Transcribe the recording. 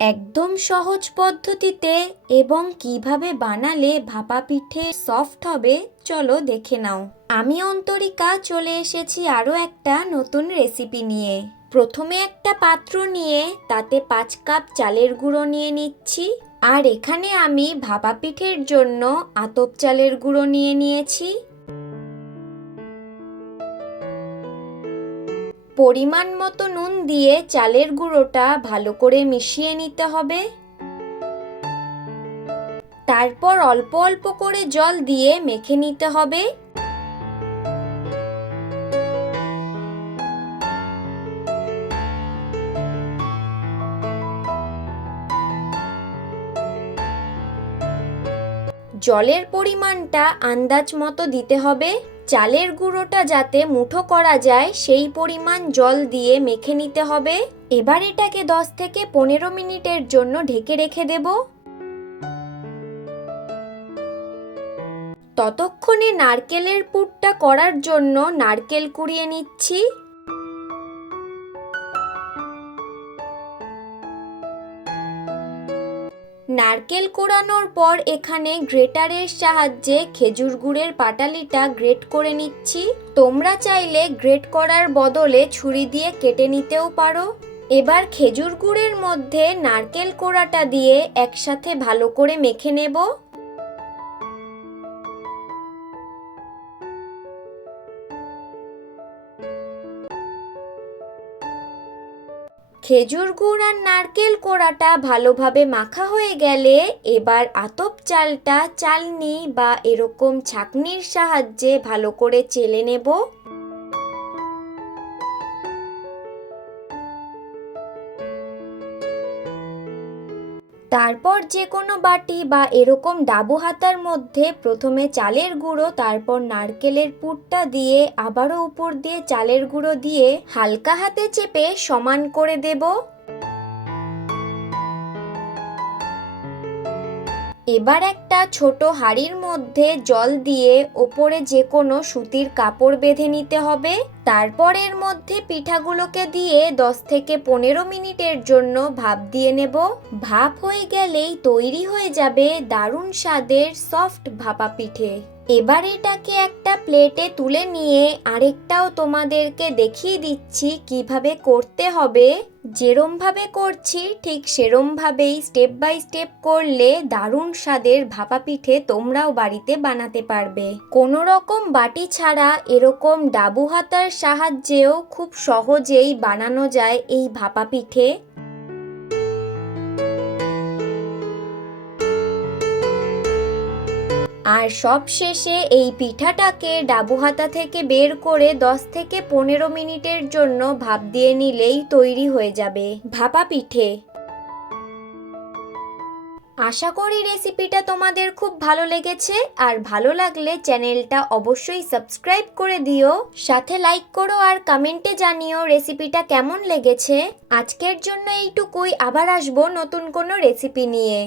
একদম সহজ পদ্ধতিতে এবং কীভাবে বানালে ভাপা পিঠে সফট হবে, চলো দেখে নাও। আমি অন্তরিকা চলে এসেছি আরও একটা নতুন রেসিপি নিয়ে। প্রথমে একটা পাত্র নিয়ে তাতে পাঁচ কাপ চালের গুঁড়ো নিয়ে নিচ্ছি। আর এখানে আমি ভাপা পিঠের জন্য আতপ চালের গুঁড়ো নিয়ে নিয়েছি। পরিমাণ মতো নুন দিয়ে চালের গুঁড়োটা ভালো করে মিশিয়ে নিতে হবে। তারপর অল্প অল্প করে জল দিয়ে মেখে নিতে হবে। জলের পরিমাণটা আন্দাজ মতো দিতে হবে। চালের গুঁড়োটা যাতে মুঠো করা যায়, সেই পরিমাণ জল দিয়ে মেখে নিতে হবে। এবার এটাকে দশ থেকে পনেরো মিনিটের জন্য ঢেকে রেখে দেব। ততক্ষণে নারকেলের পুরটা করার জন্য নারকেল কুড়িয়ে নিচ্ছি। নারকেল কোড়ানোর পর এখানে গ্রেটারের সাহায্যে খেজুর গুড়ের পাটালিটা গ্রেট করে নিচ্ছি। তোমরা চাইলে গ্রেট করার বদলে ছুরি দিয়ে কেটে নিতেও পারো। এবার খেজুর গুড়ের মধ্যে নারকেল কোড়াটা দিয়ে একসাথে ভালো করে মেখে নেব। খেজুর গুড় আর নারকেল কোড়াটা ভালোভাবে মাখা হয়ে গেলে এবার আতপ চালটা, চালনি বা এরকম ছাকনির সাহায্যে ভালো করে চেলে নেব। তারপর যে কোনো বাটি বা এরকম ডাবু হাতার মধ্যে প্রথমে চালের গুঁড়ো, তারপর নারকেলের পুরটা দিয়ে আবারও উপর দিয়ে চালের গুঁড়ো দিয়ে হালকা হাতে চেপে সমান করে দেব। এবার একটা ছোট হাড়ির মধ্যে জল দিয়ে ওপরে যে কোনো সুতির কাপড় বেঁধে নিতে হবে। তারপর এর মধ্যে পিঠাগুলোকে দিয়ে দশ থেকে পনেরো মিনিটের জন্য ভাপ দিয়ে নেব। ভাপ হয়ে গেলেই তৈরি হয়ে যাবে দারুণ স্বাদের সফট ভাপা পিঠে। এবার এটাকে একটা প্লেটে তুলে নিয়ে আরেকটাও তোমাদেরকে দেখিয়ে দিচ্ছি কীভাবে করতে হবে। যেরমভাবে করছি, ঠিক সেরমভাবেই স্টেপ বাই স্টেপ করলে দারুণ স্বাদের ভাপা পিঠে তোমরাও বাড়িতে বানাতে পারবে। কোনো রকম বাটি ছাড়া এরকম ডাবু হাতার সাহায্যেও খুব সহজেই বানানো যায় এই ভাপা পিঠে আর সব শেষে এই পিঠাটাকে ডাবু হাতা থেকে বের করে দশ থেকে পনেরো মিনিটের জন্য ভাপ দিয়ে নিলেই তৈরি হয়ে যাবে ভাপা পিঠে। আশা করি রেসিপিটা তোমাদের খুব ভালো লেগেছে আর ভালো লাগলে চ্যানেলটা অবশ্যই সাবস্ক্রাইব করে দিও, সাথে লাইক করো আর কমেন্টে জানিও রেসিপিটা কেমন লেগেছে। আজকের জন্য এইটুকুই, আবার আসব নতুন কোনো রেসিপি নিয়ে।